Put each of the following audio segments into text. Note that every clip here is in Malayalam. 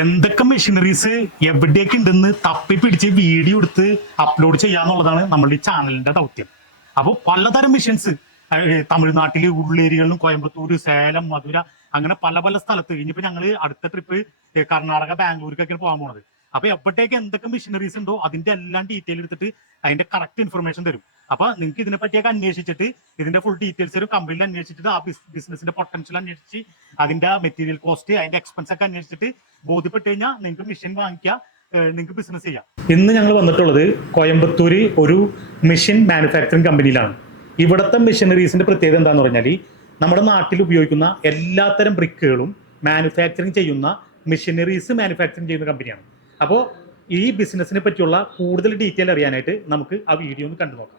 എന്തൊക്കെ മെഷീനറീസ് എവിടെയൊക്കെ ഉണ്ടെന്ന് തപ്പി പിടിച്ച് വീഡിയോ എടുത്ത് അപ്ലോഡ് ചെയ്യാന്നുള്ളതാണ് നമ്മുടെ ഈ ചാനലിന്റെ ദൗത്യം. അപ്പോൾ പലതരം മെഷീൻസ് തമിഴ്നാട്ടിലെ ഉള്ളേരികളിലും കോയമ്പത്തൂർ സേലം മധുര അങ്ങനെ പല പല സ്ഥലത്ത്. ഇനിയിപ്പോ ഞങ്ങൾ അടുത്ത ട്രിപ്പ് കർണാടക ബാംഗ്ലൂർക്കൊക്കെ പോകാൻ പോണത്. അപ്പൊ എവിടേക്ക് എന്തൊക്കെ മെഷീനറീസ് ഉണ്ടോ അതിന്റെ എല്ലാം ഡീറ്റെയിൽ എടുത്തിട്ട് അതിന്റെ കറക്റ്റ് ഇൻഫർമേഷൻ തരും. അപ്പൊ നിങ്ങൾക്ക് ഇതിനെ പറ്റിയൊക്കെ അന്വേഷിച്ചിട്ട് ഇതിന്റെ ഫുൾ ഡീറ്റെയിൽസ് ഒരു കമ്പനിയിൽ അന്വേഷിച്ചിട്ട് ആ ബിസിനസിന്റെ പൊട്ടൻഷ്യൽ അന്വേഷിച്ച് അതിന്റെ മെറ്റീരിയൽ കോസ്റ്റ് അതിന്റെ എക്സ്പെൻസ് ഒക്കെ അന്വേഷിച്ചിട്ട് ബോധ്യപ്പെട്ട് കഴിഞ്ഞാൽ നിങ്ങൾക്ക് മെഷീൻ വാങ്ങിക്കുക നിങ്ങൾക്ക് ബിസിനസ് ചെയ്യാം. ഇന്ന് ഞങ്ങൾ വന്നിട്ടുള്ളത് കോയമ്പത്തൂര് ഒരു മെഷീൻ മാനുഫാക്ചറിങ് കമ്പനിയിലാണ് ഇവിടുത്തെ മെഷീനറീസിന്റെ പ്രത്യേകത എന്താന്ന് പറഞ്ഞാൽ നമ്മുടെ നാട്ടിൽ ഉപയോഗിക്കുന്ന എല്ലാത്തരം ബ്രിക്കുകളും മാനുഫാക്ചറിങ് ചെയ്യുന്ന മെഷീനറീസ് മാനുഫാക്ചറിങ് ചെയ്യുന്ന കമ്പനിയാണ് അപ്പോൾ ഈ ബിസിനസ്സിനെ പറ്റിയുള്ള കൂടുതൽ ഡീറ്റെയിൽ അറിയാനായിട്ട് നമുക്ക് ആ വീഡിയോ ഒന്ന് കണ്ടു നോക്കാം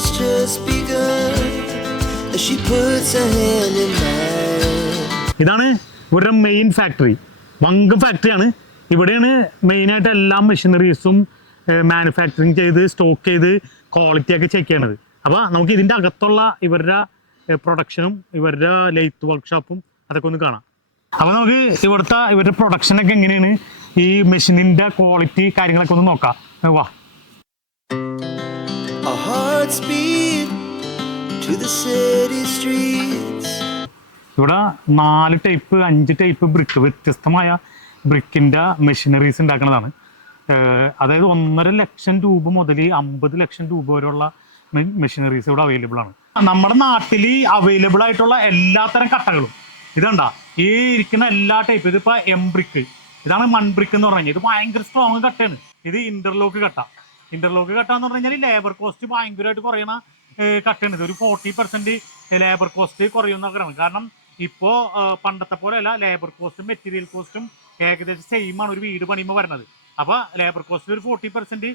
it's just begun. As she puts her hand in mine. ഇതാണ് ഇവരുടെ മെയിൻ ഫാക്ടറി വങ്ക് ഫാക്ടറിയാണ് ഇവിടെയാണ് മെയിനായിട്ട് എല്ലാ മെഷീനറീസും മാനുഫാക്ചറിങ് ചെയ്ത് സ്റ്റോക്ക് ചെയ്ത് ക്വാളിറ്റി ഒക്കെ ചെക്ക് ചെയ്യണത്. അപ്പോൾ നമുക്ക് ഇതിന്റെ അകത്തുള്ള ഇവരുടെ പ്രൊഡക്ഷനും ഇവരുടെ ലെയ്ത്ത് വർക്ക്ഷോപ്പും അതൊക്കെ ഒന്ന് കാണാം. അപ്പോൾ നമുക്ക് ഇവിടുത്തെ ഇവരുടെ പ്രൊഡക്ഷനൊക്കെ എങ്ങനെയാണ്? ഈ മെഷീനിന്റെ ക്വാളിറ്റി കാര്യങ്ങളൊക്കെ ഒന്ന് നോക്കാം. വാ. To the city streets. ഇവിടെ നാല് ടൈപ്പ് അഞ്ച് ടൈപ്പ് ബ്രിക്ക് വ്യത്യസ്തമായ ബ്രിക്കിന്റെ മെഷീനറീസ് ഉണ്ടാക്കുന്നതാണ് അതായത് ഒന്നര ലക്ഷം രൂപ മുതൽ അമ്പത് ലക്ഷം രൂപ വരെയുള്ള മെഷീനറീസ് ഇവിടെ അവൈലബിൾ ആണ്. നമ്മുടെ നാട്ടിൽ അവൈലബിൾ ആയിട്ടുള്ള എല്ലാത്തരം കട്ടകളും. ഇതുണ്ട ഈ ഇരിക്കുന്ന എല്ലാ ടൈപ്പ് ഇതിപ്പോൾ എം ബ്രിക്ക് ഇതാണ് മൺബ്രിക്ക് എന്ന് പറഞ്ഞാൽ ഇത് ഭയങ്കര സ്ട്രോങ് കട്ടയാണ്. ഇത് ഇന്റർലോക്ക് കട്ട. ഇന്റർലോക്ക് കട്ടാന്ന് പറഞ്ഞു കഴിഞ്ഞാൽ ലേബർ കോസ്റ്റ് ഭയങ്കരമായിട്ട് കുറയുന്ന കട്ടുണ്ട് ഇത് ഒരു ഫോർട്ടി പെർസെന്റ് ലേബർ കോസ്റ്റ് കുറയുന്നൊക്കെയാണ് കാരണം ഇപ്പോ പണ്ടത്തെ പോലെയല്ല ലേബർ കോസ്റ്റും മെറ്റീരിയൽ കോസ്റ്റും ഏകദേശം സെയിം ആണ് ഒരു വീട് പണിയുമ്പോൾ വരുന്നത് അപ്പോൾ ലേബർ കോസ്റ്റ് ഒരു ഫോർട്ടി പെർസെന്റ്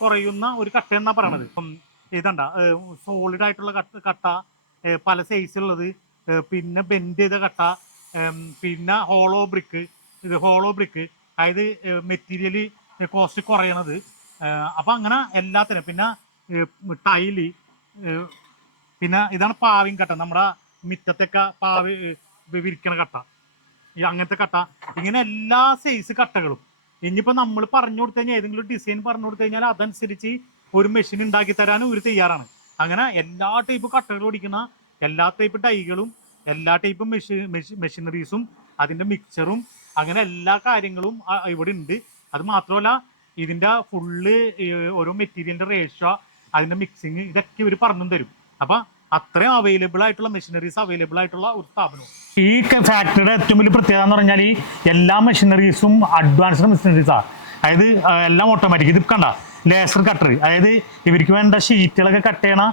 കുറയുന്ന ഒരു കട്ട എന്നാ പറയണത്. ഇതണ്ട സോളിഡ് ആയിട്ടുള്ള കട്ട കട്ട പല സൈസിലുള്ളത് പിന്നെ ബെൻഡ് ചെയ്ത കട്ട പിന്നെ ഹോളോ ബ്രിക്ക് ഇത് ഹോളോ ബ്രിക്ക് അതായത് മെറ്റീരിയൽ കോസ്റ്റ് കുറയണത്. അപ്പൊ അങ്ങനെ എല്ലാത്തിനും. പിന്നെ ടൈലി പിന്നെ ഇതാണ് പാവിൻ കട്ട. നമ്മുടെ മിറ്റത്തൊക്കെ പാവി വിരിക്കണ കട്ട. ഈ അങ്ങനത്തെ കട്ട. ഇങ്ങനെ എല്ലാ സൈസ് കട്ടകളും. ഇനിയിപ്പോ നമ്മൾ പറഞ്ഞു കൊടുത്തു കഴിഞ്ഞാൽ ഏതെങ്കിലും ഡിസൈൻ പറഞ്ഞു കൊടുത്തു കഴിഞ്ഞാൽ അതനുസരിച്ച് ഒരു മെഷീൻ ഉണ്ടാക്കി തരാനും ഒരു തയ്യാറാണ്. അങ്ങനെ എല്ലാ ടൈപ്പ് കട്ടകൾ ഓടിക്കുന്ന എല്ലാ ടൈപ്പ് ഡൈകളും എല്ലാ ടൈപ്പ് മെഷീൻ മെഷീനറീസും അതിന്റെ മിക്സറും അങ്ങനെ എല്ലാ കാര്യങ്ങളും ഇവിടെ ഉണ്ട്. അത് മാത്രമല്ല ഇതിന്റെ ഫുള്ള് ഓരോ മെറ്റീരിയലിന്റെ റേഷ്യോ അതിന്റെ മിക്സിങ് ഇതൊക്കെ ഇവർ പറഞ്ഞു തരും. അപ്പൊ അത്രയും അവൈലബിൾ ആയിട്ടുള്ള മെഷീനറീസ് അവൈലബിൾ ആയിട്ടുള്ള ഒരു സ്ഥാപനവും. ഈ ഫാക്ടറിയുടെ ഏറ്റവും വലിയ പ്രത്യേകത എന്ന് പറഞ്ഞാൽ ഈ എല്ലാ മെഷീനറീസും അഡ്വാൻസ്ഡ് മെഷീനറീസാണ് അതായത് എല്ലാം ഓട്ടോമാറ്റിക് ഇത് കണ്ട ലേസർ കട്ടർ അതായത് ഇവർക്ക് വേണ്ട ഷീറ്റുകളൊക്കെ കട്ട് ചെയ്യണ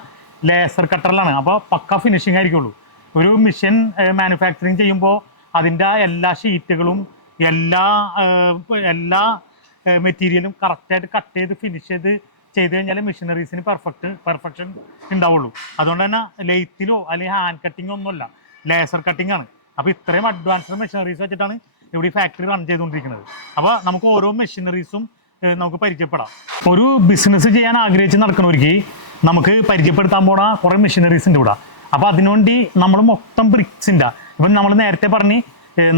ലേസർ കട്ടറിലാണ് അപ്പോൾ പക്ക ഫിനിഷിംഗ് ആയിരിക്കുള്ളൂ. ഒരു മെഷീൻ മാനുഫാക്ചറിങ് ചെയ്യുമ്പോൾ അതിന്റെ എല്ലാ ഷീറ്റുകളും എല്ലാ എല്ലാ മെറ്റീരിയലും കറക്റ്റായിട്ട് കട്ട് ചെയ്ത് ഫിനിഷ് ചെയ്ത് ചെയ്ത് കഴിഞ്ഞാൽ മെഷീനറീസിന് പെർഫെക്റ്റ് പെർഫെക്ഷൻ ഉണ്ടാവുള്ളൂ അതുകൊണ്ട് തന്നെ ലെയ്ത്തിലോ അല്ലെങ്കിൽ ഹാൻഡ് കട്ടിങ്ങോ ഒന്നുമല്ല ലേസർ കട്ടിംഗ് ആണ്. അപ്പോൾ ഇത്രയും അഡ്വാൻസ്ഡ് മെഷീനറീസ് വെച്ചിട്ടാണ് ഇവിടെ ഫാക്ടറി റൺ ചെയ്തുകൊണ്ടിരിക്കുന്നത് അപ്പോൾ നമുക്ക് ഓരോ മെഷീനറീസും നമുക്ക് പരിചയപ്പെടാം. ഒരു ബിസിനസ് ചെയ്യാൻ ആഗ്രഹിച്ച് നടക്കുന്നവർക്ക് നമുക്ക് പരിചയപ്പെടുത്താൻ പോണ കുറേ മെഷീനറീസ് ഉണ്ട് ഇവിടെ. അപ്പോൾ അതിനുവേണ്ടി നമ്മൾ മൊത്തം ബ്രിക്സിന്റെ ഇപ്പം നമ്മൾ നേരത്തെ പറഞ്ഞ്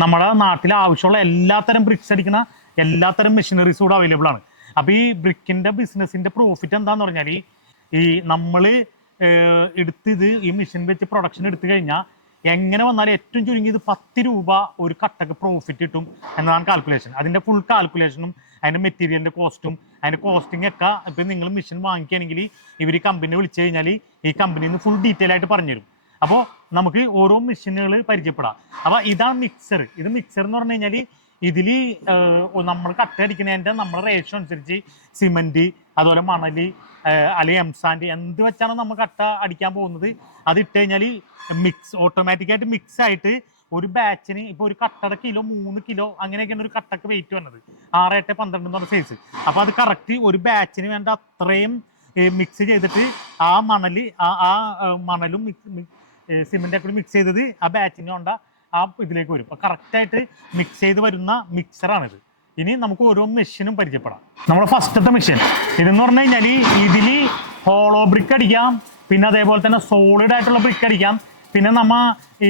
നമ്മുടെ നാട്ടിൽ ആവശ്യമുള്ള എല്ലാത്തരം ബ്രിക്സ് അടിക്കുന്ന എല്ലാത്തരം മെഷീനറീസും കൂടെ അവൈലബിൾ ആണ്. അപ്പോൾ ഈ ബ്രിക്കിന്റെ ബിസിനസ്സിന്റെ പ്രോഫിറ്റ് എന്താന്ന് പറഞ്ഞാൽ ഈ നമ്മൾ എടുത്ത് ഇത് ഈ മെഷീൻ വെച്ച് പ്രൊഡക്ഷൻ എടുത്തു കഴിഞ്ഞാൽ എങ്ങനെ വന്നാലും ഏറ്റവും ചുരുങ്ങിയത് പത്ത് രൂപ ഒരു കട്ടക്ക് പ്രോഫിറ്റ് കിട്ടും എന്നതാണ് കാൽക്കുലേഷൻ അതിന്റെ ഫുൾ കാൽക്കുലേഷനും അതിന്റെ മെറ്റീരിയലിന്റെ കോസ്റ്റും അതിന്റെ കോസ്റ്റിംഗ് ഒക്കെ ഇപ്പം നിങ്ങൾ മെഷീൻ വാങ്ങിക്കുകയാണെങ്കിൽ ഇവർ ഈ കമ്പനി വിളിച്ചു കഴിഞ്ഞാൽ ഈ കമ്പനിയിൽ നിന്ന് ഫുൾ ഡീറ്റെയിൽ ആയിട്ട് പറഞ്ഞുതരും. അപ്പോൾ നമുക്ക് ഓരോ മെഷീനുകൾ പരിചയപ്പെടാം. അപ്പോൾ ഇതാണ് മിക്സർ ഇത് മിക്സർ എന്ന് പറഞ്ഞു കഴിഞ്ഞാൽ ഇതിൽ നമ്മൾ കട്ടയടിക്കുന്നതിന്റെ നമ്മുടെ റേഷ്യോ അനുസരിച്ച് സിമന്റ് അതുപോലെ മണൽ അല്ലെങ്കിൽ എംസാൻഡ് എന്ത് വെച്ചാണ് നമ്മൾ കട്ട അടിക്കാൻ പോകുന്നത് അത് ഇട്ട് കഴിഞ്ഞാൽ മിക്സ് ഓട്ടോമാറ്റിക്കായിട്ട് മിക്സ് ആയിട്ട് ഒരു ബാച്ചിന് ഇപ്പൊ ഒരു കട്ടട കിലോ മൂന്ന് കിലോ അങ്ങനെയൊക്കെയാണ് ഒരു കട്ടക്ക് വെയിറ്റ് വന്നത്. ആറ് എട്ട് പന്ത്രണ്ട് എന്ന് പറഞ്ഞ സൈസ് അപ്പൊ അത് കറക്റ്റ് ഒരു ബാച്ചിന് വേണ്ട അത്രയും മിക്സ് ചെയ്തിട്ട് ആ മണൽ ആ മണലും സിമെന്റ് ഒക്കെ മിക്സ് ചെയ്തത് ആ ബാച്ചിന് കൊണ്ട ആ ഇതിലേക്ക് വരും. കറക്റ്റ് ആയിട്ട് മിക്സ് ചെയ്ത് വരുന്ന മിക്സറാണിത് ഇനി നമുക്ക് ഓരോ മെഷീനും പരിചയപ്പെടാം. നമ്മുടെ ഫസ്റ്റത്തെ മെഷീൻ ഇതെന്ന് പറഞ്ഞു കഴിഞ്ഞാൽ ഇതിൽ ഹോളോ ബ്രിക്ക് അടിക്കാം. പിന്നെ അതേപോലെ തന്നെ സോളിഡ് ആയിട്ടുള്ള ബ്രിക്ക് അടിക്കാം. പിന്നെ നമ്മ ഈ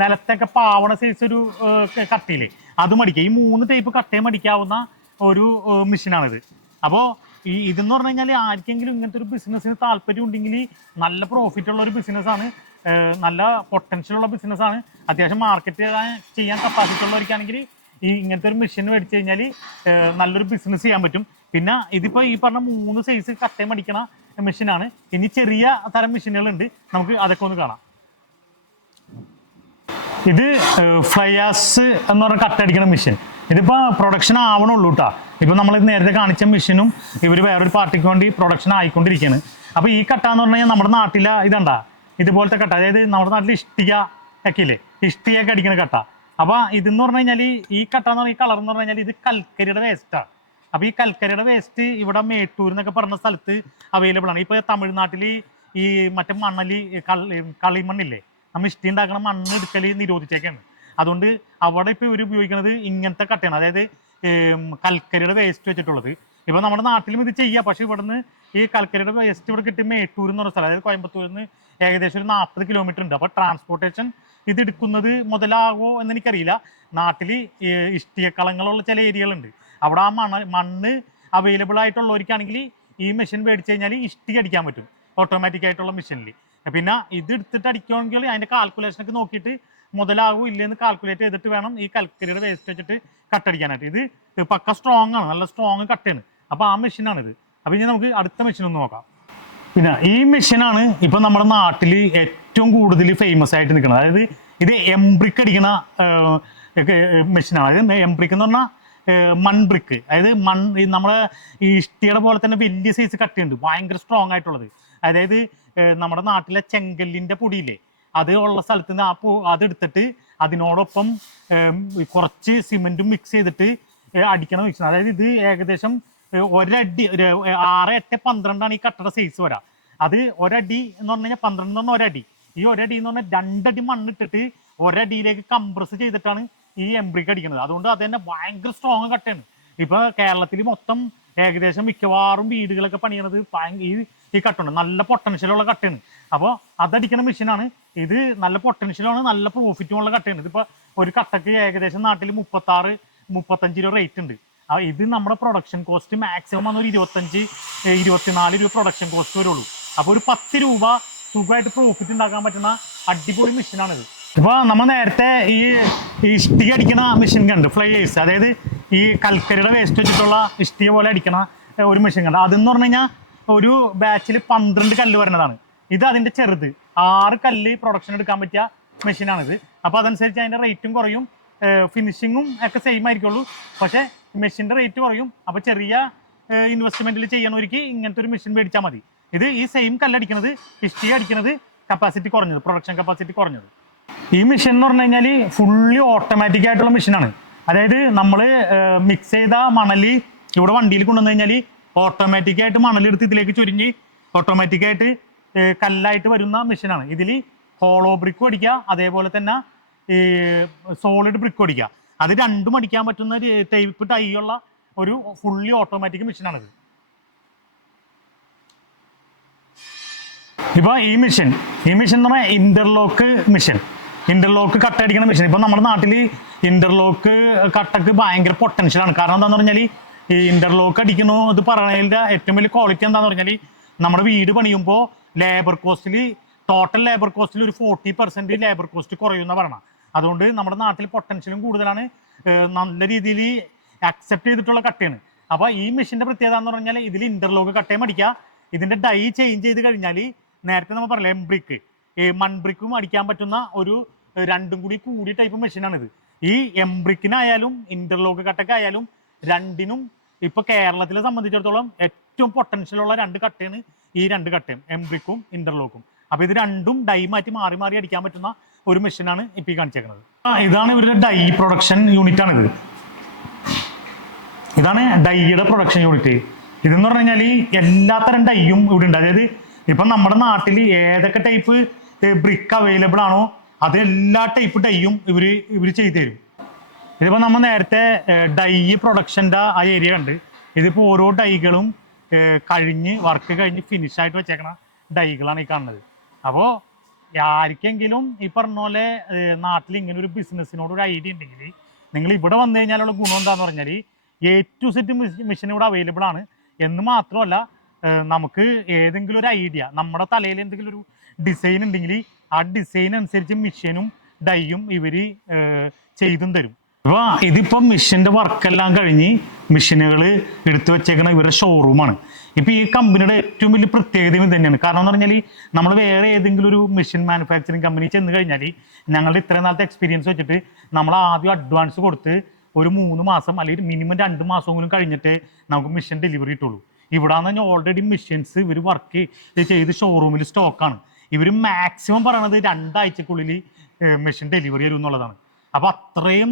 നിലത്തൊക്കെ പാവണ സൈസ് ഒരു ഏഹ്, കട്ടയില്ലേ അതും അടിക്കാം. ഈ മൂന്ന് ടൈപ്പ് കട്ടയും അടിക്കാവുന്ന ഒരു മെഷീനാണിത് അപ്പോൾ ഈ ഇതെന്ന് പറഞ്ഞു കഴിഞ്ഞാൽ ആർക്കെങ്കിലും ഇങ്ങനത്തെ ഒരു ബിസിനസ്സിന് താല്പര്യം ഉണ്ടെങ്കിൽ നല്ല പ്രോഫിറ്റ് ഉള്ള ഒരു ബിസിനസ്സാണ് നല്ല പൊട്ടൻഷ്യൽ ഉള്ള ബിസിനസ്സാണ് അത്യാവശ്യം മാർക്കറ്റ് ചെയ്യാൻ കപ്പാസിറ്റി ഉള്ളവർക്കാണെങ്കിൽ ഈ ഇങ്ങനത്തെ ഒരു മെഷീൻ മേടിച്ചു കഴിഞ്ഞാൽ നല്ലൊരു ബിസിനസ് ചെയ്യാൻ പറ്റും. പിന്നെ ഇതിപ്പോൾ ഈ പറഞ്ഞ മൂന്ന് സൈസ് കട്ടയും അടിക്കണ ആണ്. ഇനി ചെറിയ തരം മെഷീനുകളുണ്ട് നമുക്ക് അതൊക്കെ ഒന്ന് കാണാം. ഇത് ഫ്ലയാസ് എന്ന് പറഞ്ഞ കട്ട അടിക്കുന്ന മെഷീൻ ഇതിപ്പോ പ്രൊഡക്ഷൻ ആവണുള്ളൂ കേട്ടോ ഇപ്പൊ നമ്മൾ നേരത്തെ കാണിച്ച മെഷീനും ഇവർ വേറൊരു പാർട്ടിക്ക് വേണ്ടി പ്രൊഡക്ഷൻ ആയിക്കൊണ്ടിരിക്കുകയാണ് അപ്പൊ ഈ കട്ട എന്ന് പറഞ്ഞു കഴിഞ്ഞാൽ നമ്മുടെ നാട്ടിലെ ഇതണ്ടാ ഇതുപോലത്തെ കട്ട. അതായത് നമ്മുടെ നാട്ടിൽ ഇഷ്ടിക ഒക്കെ ഇല്ലേ ഇഷ്ടിയൊക്കെ അടിക്കുന്ന കട്ട. അപ്പൊ ഇതെന്ന് പറഞ്ഞു കഴിഞ്ഞാൽ ഈ കട്ട എന്ന് പറഞ്ഞാൽ ഈ കളർ എന്ന് പറഞ്ഞു കഴിഞ്ഞാൽ ഇത് കൽക്കരിയുടെ വേസ്റ്റാണ് അപ്പൊ ഈ കൽക്കരിയുടെ വേസ്റ്റ് ഇവിടെ മേട്ടൂർ എന്നൊക്കെ പറഞ്ഞ സ്ഥലത്ത് അവൈലബിൾ ആണ്. ഇപ്പൊ തമിഴ്നാട്ടിൽ ഈ മറ്റേ മണ്ണലി കളി കളിമണ്ണില്ലേ? നമ്മൾ ഇഷ്ടി ഉണ്ടാക്കണ മണ്ണ് എടുക്കൽ നിരോധിച്ചേക്കാണ്. അതുകൊണ്ട് അവിടെ ഇപ്പൊ ഇവർ ഉപയോഗിക്കുന്നത് ഇങ്ങനത്തെ കട്ടയാണ്. അതായത് കൽക്കരിയുടെ വേസ്റ്റ് വെച്ചിട്ടുള്ളത്. ഇപ്പൊ നമ്മുടെ നാട്ടിലും ഇത് ചെയ്യാം. പക്ഷെ ഇവിടുന്ന് ഈ കൽക്കരിയുടെ വേസ്റ്റ് ഇവിടെ കിട്ടി മേട്ടൂർ എന്ന് പറഞ്ഞ സ്ഥലം അതായത് കോയമ്പത്തൂരിൽ നിന്ന് ഏകദേശം ഒരു നാൽപ്പത് കിലോമീറ്റർ ഉണ്ട്. അപ്പൊ ട്രാൻസ്പോർട്ടേഷൻ ഇത് എടുക്കുന്നത് മുതലാകോ എന്ന് എനിക്കറിയില്ല. നാട്ടിൽ ഇഷ്ടികക്കളങ്ങളുള്ള ചില ഏരിയകളുണ്ട് അവിടെ ആ മണ്ണ് മണ്ണ് അവൈലബിൾ ആയിട്ടുള്ളവർക്കാണെങ്കിൽ ഈ മെഷീൻ മേടിച്ചു കഴിഞ്ഞാൽ ഇഷ്ടിക അടിക്കാൻ പറ്റും. ഓട്ടോമാറ്റിക് ആയിട്ടുള്ള മെഷീനിൽ പിന്നെ ഇത് എടുത്തിട്ട് അടിക്കുകയാണെങ്കിൽ അതിന്റെ കാൽക്കുലേഷൻ ഒക്കെ നോക്കിയിട്ട് മുതലാകും ഇല്ലെന്ന് കാൽക്കുലേറ്റ് ചെയ്തിട്ട് വേണം ഈ കൽക്കരിയുടെ വേസ്റ്റ് വെച്ചിട്ട് കട്ടടിക്കാനായിട്ട് ഇത് പക്ക സ്ട്രോങ് ആണ്. നല്ല സ്ട്രോങ് കട്ടയാണ് അപ്പൊ ആ മെഷീനാണിത് അപ്പൊ ഇനി നമുക്ക് അടുത്ത മെഷീൻ ഒന്ന് നോക്കാം. പിന്നെ ഈ മെഷീനാണ് ഇപ്പൊ നമ്മുടെ നാട്ടിൽ ഏറ്റവും കൂടുതൽ ഫേമസ് ആയിട്ട് നിൽക്കുന്നത് അതായത് ഇത് എംബ്രിക്ക് അടിക്കുന്ന മെഷീനാണ് അതായത് എംബ്രിക്ക് എന്ന് പറഞ്ഞാൽ മൺബ്രിക്ക്. അതായത് മൺ നമ്മളെ ഈ ഇഷ്ടിയുടെ പോലെ തന്നെ വലിയ സൈസ് കട്ടിയുണ്ട് ഭയങ്കര സ്ട്രോങ് ആയിട്ടുള്ളത്. അതായത് നമ്മുടെ നാട്ടിലെ ചെങ്കല്ലിന്റെ പൊടിയില്ലേ അത് ഉള്ള സ്ഥലത്ത് നിന്ന് ആ പൂ അതെടുത്തിട്ട് അതിനോടൊപ്പം കുറച്ച് സിമെന്റും മിക്സ് ചെയ്തിട്ട് അടിക്കണം അടിക്കണ മിക്സ് അതായത് ഇത് ഏകദേശം ഒരടി ഒരു ആറ് എട്ട് പന്ത്രണ്ടാണ് ഈ കട്ടയുടെ സൈസ് വരാം. അത് ഒരടി എന്ന് പറഞ്ഞു കഴിഞ്ഞാൽ പന്ത്രണ്ട് എന്ന് പറഞ്ഞാൽ ഒരടി. ഈ ഒരടി എന്ന് പറഞ്ഞാൽ രണ്ടടി മണ്ണിട്ടിട്ട് ഒരടിയിലേക്ക് കംപ്രസ് ചെയ്തിട്ടാണ് ഈ എംബ്രിക്ക് അടിക്കുന്നത്. അതുകൊണ്ട് അത് തന്നെ ഭയങ്കര സ്ട്രോങ് കട്ടയാണ്. ഇപ്പൊ കേരളത്തിൽ മൊത്തം ഏകദേശം മിക്കവാറും വീടുകളൊക്കെ പണിയണത് ഈ ഈ കട്ടുണ്ട്. നല്ല പൊട്ടൻഷ്യലുള്ള കട്ടയാണ്. അപ്പോൾ അതടിക്കുന്ന മെഷീനാണ് ഇത് നല്ല പൊട്ടൻഷ്യലാണ് നല്ല പ്രോഫിറ്റും ഉള്ള കട്ടയാണ്. ഇതിപ്പോ ഒരു കട്ടക്ക് ഏകദേശം നാട്ടിൽ മുപ്പത്താറ് മുപ്പത്തഞ്ച് രൂപ റേറ്റ് ഉണ്ട്. ഇത് നമ്മുടെ പ്രൊഡക്ഷൻ കോസ്റ്റ് മാക്സിമം വന്ന ഒരു ഇരുപത്തഞ്ച് ഇരുപത്തിനാല് രൂപ പ്രൊഡക്ഷൻ കോസ്റ്റ് വരുള്ളൂ. അപ്പോൾ ഒരു പത്ത് രൂപ സുഖമായിട്ട് പ്രോഫിറ്റ് ഉണ്ടാക്കാൻ പറ്റുന്ന അടിപൊളി മെഷീനാണിത് ഇപ്പൊ നമ്മൾ നേരത്തെ ഈ ഇഷ്ടിക അടിക്കണ മെഷീൻ കണ്ട് ഫ്ലൈയേഴ്സ് അതായത് ഈ കൽക്കരിയുടെ വേസ്റ്റ് വെച്ചിട്ടുള്ള ഇഷ്ടിക പോലെ അടിക്കണ ഒരു മെഷീൻ കണ്ട്. അതെന്ന് പറഞ്ഞു കഴിഞ്ഞാൽ ഒരു ബാച്ചിൽ പന്ത്രണ്ട് കല്ല് വരുന്നതാണ്. ഇത് അതിന്റെ ചെറുത്. ആറ് കല്ല് പ്രൊഡക്ഷൻ എടുക്കാൻ പറ്റിയ മെഷീനാണിത് അപ്പോൾ അതനുസരിച്ച് അതിന്റെ റേറ്റും കുറയും ഫിനിഷിങ്ങും ഒക്കെ സെയിം ആയിരിക്കുള്ളൂ. പക്ഷേ മെഷീന്റെ റേറ്റ് കുറയും. അപ്പോൾ ചെറിയ ഇൻവെസ്റ്റ്മെന്റിൽ ചെയ്യണവർക്ക് ഇങ്ങനത്തെ ഒരു മെഷീൻ മേടിച്ചാൽ മതി. ഇത് ഈ സെയിം കല്ലടിക്കണത് ഹിസ്റ്ററി അടിക്കണത് കപ്പാസിറ്റി കുറഞ്ഞത് പ്രൊഡക്ഷൻ കപ്പാസിറ്റി കുറഞ്ഞത്. ഈ മെഷീൻ എന്ന് പറഞ്ഞു കഴിഞ്ഞാൽ ഫുള്ളി ഓട്ടോമാറ്റിക് ആയിട്ടുള്ള മെഷീനാണ് അതായത് നമ്മൾ മിക്സ് ചെയ്ത മണൽ ഇവിടെ വണ്ടിയിൽ കൊണ്ടുവന്നു കഴിഞ്ഞാൽ ഓട്ടോമാറ്റിക് ആയിട്ട് മണലെടുത്ത് ഇതിലേക്ക് ചുരുങ്ങി ഓട്ടോമാറ്റിക് ആയിട്ട് കല്ലായിട്ട് വരുന്ന മെഷീനാണ് ഇതിൽ ഹോളോ ബ്രിക്കും അടിക്കുക അതേപോലെ തന്നെ ഈ സോളിഡ് ബ്രിക്കും അടിക്കുക. അത് രണ്ടും അടിക്കാൻ പറ്റുന്ന ടൈപ്പ് ടൈ ഉള്ള ഒരു ഫുള്ളി ഓട്ടോമാറ്റിക് മെഷീനാണിത് ഇപ്പൊ ഈ മെഷീൻ ഈ മെഷീൻ എന്ന് പറഞ്ഞാൽ ഇന്റർലോക്ക് മെഷീൻ ഇന്റർലോക്ക് കട്ട അടിക്കുന്ന മെഷീൻ ഇപ്പൊ നമ്മുടെ നാട്ടിൽ ഇന്റർലോക്ക് കട്ടക്ക് ഭയങ്കര പൊട്ടൻഷ്യലാണ് കാരണം എന്താന്ന് പറഞ്ഞാൽ ഈ ഇന്റർലോക്ക് അടിക്കുന്നു ഇത് പറയുന്നതിന്റെ ഏറ്റവും വലിയ ക്വാളിറ്റി എന്താന്ന് പറഞ്ഞാൽ നമ്മുടെ വീട് പണിയുമ്പോൾ ലേബർ കോസ്റ്റിൽ ടോട്ടൽ ലേബർ കോസ്റ്റിൽ ഒരു ഫോർട്ടി പെർസെന്റ് ലേബർ കോസ്റ്റ് കുറയുന്ന പറയണം. അതുകൊണ്ട് നമ്മുടെ നാട്ടിൽ പൊട്ടൻഷ്യലും കൂടുതലാണ്. നല്ല രീതിയിൽ അക്സെപ്റ്റ് ചെയ്തിട്ടുള്ള കട്ടയാണ്. അപ്പോൾ ഈ മെഷീന്റെ പ്രത്യേകത എന്ന് പറഞ്ഞാൽ ഇതിൽ ഇന്റർലോക്ക് കട്ടയും അടിക്കുക. ഇതിന്റെ ഡൈ ചേഞ്ച് ചെയ്ത് കഴിഞ്ഞാൽ നേരത്തെ നമ്മൾ പറഞ്ഞില്ല എംബ്രിക്ക് മൺബ്രിക്കും അടിക്കാൻ പറ്റുന്ന ഒരു രണ്ടും കൂടി കൂടി ടൈപ്പ് മെഷീനാണിത് ഈ എംബ്രിക്കിനായാലും ഇന്റർലോക്ക് കട്ടക്കായാലും രണ്ടിനും ഇപ്പൊ കേരളത്തിലെ സംബന്ധിച്ചിടത്തോളം ഏറ്റവും പൊട്ടൻഷ്യൽ ഉള്ള രണ്ട് കട്ടയാണ് ഈ രണ്ട് കട്ടയും. എംബ്രിക്കും ഇന്റർലോക്കും അപ്പൊ ഇത് രണ്ടും ഡൈ മാറ്റി മാറി മാറി അടിക്കാൻ പറ്റുന്ന ഒരു മെഷീനാണ് ഇപ്പൊ ഈ കാണിച്ചേക്കുന്നത്. ആ, ഇതാണ് ഇവരുടെ ഡൈ പ്രൊഡക്ഷൻ യൂണിറ്റ് ആണ് ഇത് ഇതാണ് ഡൈയുടെ പ്രൊഡക്ഷൻ യൂണിറ്റ് ഇതെന്ന് പറഞ്ഞു കഴിഞ്ഞാൽ എല്ലാത്തരം ഡൈയും ഇവിടെ ഉണ്ട്. അതായത് ഇപ്പം നമ്മുടെ നാട്ടിൽ ഏതൊക്കെ ടൈപ്പ് ബ്രിക്ക് അവൈലബിൾ ആണോ അത് എല്ലാ ടൈപ്പ് ഡൈയും ഇവർ ഇവർ ചെയ്തു തരും. ഇതിപ്പോൾ നമ്മൾ നേരത്തെ ഡൈ പ്രൊഡക്ഷന്റെ ആ ഏരിയ ഉണ്ട് ഇതിപ്പോൾ ഓരോ ഡൈകളും കഴിഞ്ഞ് വർക്ക് കഴിഞ്ഞ് ഫിനിഷ് ആയിട്ട് വെച്ചേക്കണ ഡൈകളാണ് ഈ കാണുന്നത്. അപ്പോൾ ആർക്കെങ്കിലും ഈ പറഞ്ഞ പോലെ നാട്ടിൽ ഇങ്ങനെ ഒരു ബിസിനസ്സിനോട് ഒരു ഐഡിയ ഉണ്ടെങ്കിൽ നിങ്ങൾ ഇവിടെ വന്നു കഴിഞ്ഞാലുള്ള ഗുണം എന്താന്ന് പറഞ്ഞാൽ എ ടു സെറ്റ് മെഷീൻ ഇവിടെ അവൈലബിൾ ആണ്. എന്ന് മാത്രമല്ല നമുക്ക് ഏതെങ്കിലും ഒരു ഐഡിയ നമ്മുടെ തലയിൽ എന്തെങ്കിലും ഒരു ഡിസൈൻ ഉണ്ടെങ്കിൽ ആ ഡിസൈൻ അനുസരിച്ച് മെഷീനും ഡൈയും ഇവർ ചെയ്തും തരും. അപ്പൊ ഇതിപ്പം മിഷന്റെ വർക്കെല്ലാം കഴിഞ്ഞ് മിഷീനുകൾ എടുത്തു വെച്ചേക്കുന്ന ഇവരുടെ ഷോറൂമാണ് ഇപ്പൊ ഈ കമ്പനിയുടെ ഏറ്റവും വലിയ പ്രത്യേകതയും തന്നെയാണ്. കാരണം എന്ന് പറഞ്ഞാൽ നമ്മൾ വേറെ ഏതെങ്കിലും ഒരു മെഷീൻ മാനുഫാക്ചറിങ് കമ്പനി ചെന്ന് കഴിഞ്ഞാൽ ഞങ്ങളുടെ ഇത്രയും നാളത്തെ എക്സ്പീരിയൻസ് വെച്ചിട്ട് നമ്മൾ ആദ്യം അഡ്വാൻസ് കൊടുത്ത് ഒരു മൂന്ന് മാസം അല്ലെങ്കിൽ മിനിമം രണ്ട് മാസം മാസമെങ്കിലും കഴിഞ്ഞിട്ട് നമുക്ക് മെഷീൻ ഡെലിവറി കിട്ടുള്ളൂ. ഇവിടെ പറഞ്ഞാൽ ഓൾറെഡി മെഷീൻസ് ഇവർ വർക്ക് ചെയ്ത് ഷോറൂമിൽ സ്റ്റോക്കാണ് ഇവർ മാക്സിമം പറയണത് രണ്ടാഴ്ചക്കുള്ളിൽ മെഷീൻ ഡെലിവറി വരും എന്നുള്ളതാണ്. അപ്പോൾ അത്രയും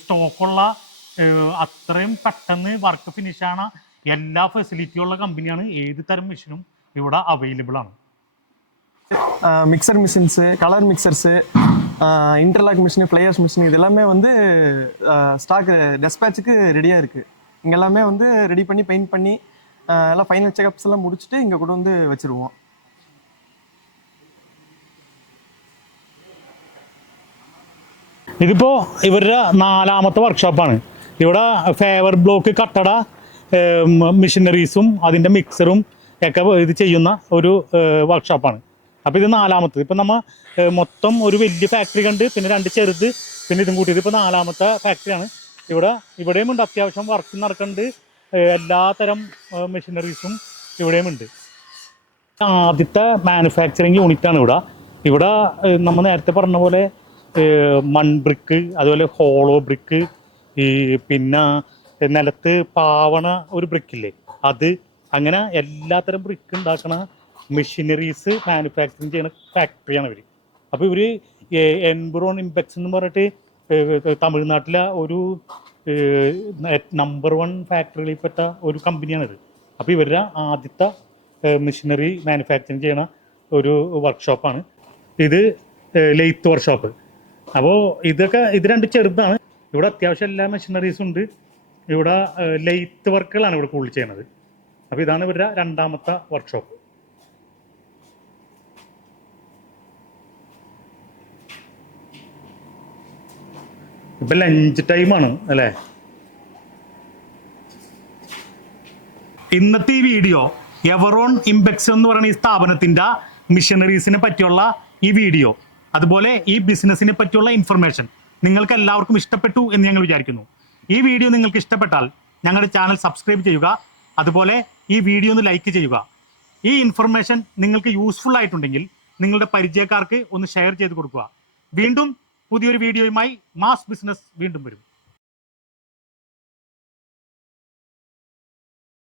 സ്റ്റോക്കുള്ള അത്രയും പെട്ടെന്ന് വർക്ക് ഫിനിഷ് ആണ എല്ലാ ഫെസിലിറ്റിയും ഉള്ള കമ്പനിയാണ് ഏത് തരം മെഷീനും ഇവിടെ അവൈലബിൾ ആണ് mixer machines colour mixers interlock machine flyers machine இது எல்லாமே வந்து ஸ்டாக் டெஸ்பேட்சுக்கு ரெடியாக இருக்குது இங்கே எல்லாமே வந்து ரெடி பண்ணி பெயிண்ட் பண்ணி ஆஹ் எல்லாம் ஃபைனல் செக்கப்ஸ் எல்லாம் முடிச்சுட்டு இங்கே கொண்டு வந்து வச்சுருவோம் ഇതിപ്പോ ഇവരുടെ നാലാമത്തെ വർക്ക്ഷോപ്പാണ് ഇവിടെ ഫേവർ ബ്ലോക്ക് കട്ടട മെഷീനറീസും അതിന്റെ മിക്സറും ഒക്കെ ഇത് ചെയ്യുന്ന ഒരു വർക്ക്ഷോപ്പാണ് അപ്പോൾ ഇത് നാലാമത്തത്. ഇപ്പം നമ്മൾ മൊത്തം ഒരു വലിയ ഫാക്ടറി കണ്ട് പിന്നെ രണ്ട് ചെറുത് പിന്നെ ഇതും കൂട്ടി ഇതിപ്പോൾ നാലാമത്തെ ഫാക്ടറിയാണ് ഇവിടെ ഇവിടെയും ഉണ്ട്. അത്യാവശ്യം വർക്ക് നടക്കുന്നുണ്ട് എല്ലാ എല്ലാത്തരം മെഷീനറീസും ഇവിടെയും ഉണ്ട്. ആദ്യത്തെ മാനുഫാക്ചറിങ് യൂണിറ്റ് ആണ് ഇവിടെ. ഇവിടെ നമ്മൾ നേരത്തെ പറഞ്ഞ പോലെ മൺബ്രിക്ക് അതുപോലെ ഹോളോ ബ്രിക്ക് ഈ പിന്നെ നിലത്ത് പാവണ ഒരു ബ്രിക്കില്ലേ? അത് അങ്ങനെ എല്ലാത്തരം ബ്രിക്ക് ഉണ്ടാക്കണ മെഷീനറീസ് മാനുഫാക്ചറിങ് ചെയ്യുന്ന ഫാക്ടറിയാണ് ഇവർ അപ്പോൾ ഇവർ എൻബ്രോൺ ഇമ്പെക്സ് എന്ന് പറഞ്ഞിട്ട് തമിഴ്നാട്ടിലെ ഒരു നമ്പർ വൺ ഫാക്ടറിയിൽപ്പെട്ട ഒരു കമ്പനിയാണിത് അപ്പോൾ ഇവരുടെ ആദ്യത്തെ മെഷീനറി മാനുഫാക്ചറിങ് ചെയ്യണ ഒരു വർക്ക്ഷോപ്പാണ്. ഇത് ലെയ്ത്ത് വർക്ക്ഷോപ്പ് അപ്പോൾ ഇതൊക്കെ ഇത് രണ്ട് ചെറുതാണ്. ഇവിടെ അത്യാവശ്യം എല്ലാ മെഷീനറീസും ഉണ്ട്. ഇവിടെ ലൈറ്റ് വർക്കുകളാണ് ഇവിടെ കൂടുതൽ ചെയ്യുന്നത്. അപ്പോൾ ഇതാണ് ഇവരുടെ രണ്ടാമത്തെ വർക്ക്ഷോപ്പ് ഇപ്പം ലഞ്ച് ടൈമാണ് അല്ലേ? ഇന്നത്തെ ഈ വീഡിയോ എവറോൺ ഇമ്പെക്സ് എന്ന് പറയുന്ന ഈ സ്ഥാപനത്തിന്റെ മിഷനറീസിനെ പറ്റിയുള്ള ഈ വീഡിയോ അതുപോലെ ഈ ബിസിനസ്സിനെ പറ്റിയുള്ള ഇൻഫർമേഷൻ നിങ്ങൾക്ക് എല്ലാവർക്കും ഇഷ്ടപ്പെട്ടു എന്ന് ഞങ്ങൾ വിചാരിക്കുന്നു. ഈ വീഡിയോ നിങ്ങൾക്ക് ഇഷ്ടപ്പെട്ടാൽ ഞങ്ങളുടെ ചാനൽ സബ്സ്ക്രൈബ് ചെയ്യുക അതുപോലെ ഈ വീഡിയോ ഒന്ന് ലൈക്ക് ചെയ്യുക. ഈ ഇൻഫർമേഷൻ നിങ്ങൾക്ക് യൂസ്ഫുൾ ആയിട്ടുണ്ടെങ്കിൽ നിങ്ങളുടെ പരിചയക്കാർക്ക് ഒന്ന് ഷെയർ ചെയ്ത് കൊടുക്കുക. വീണ്ടും പുതിയൊരു വീഡിയോയുമായി മാസ് ബിസിനസ് വീണ്ടും വരും.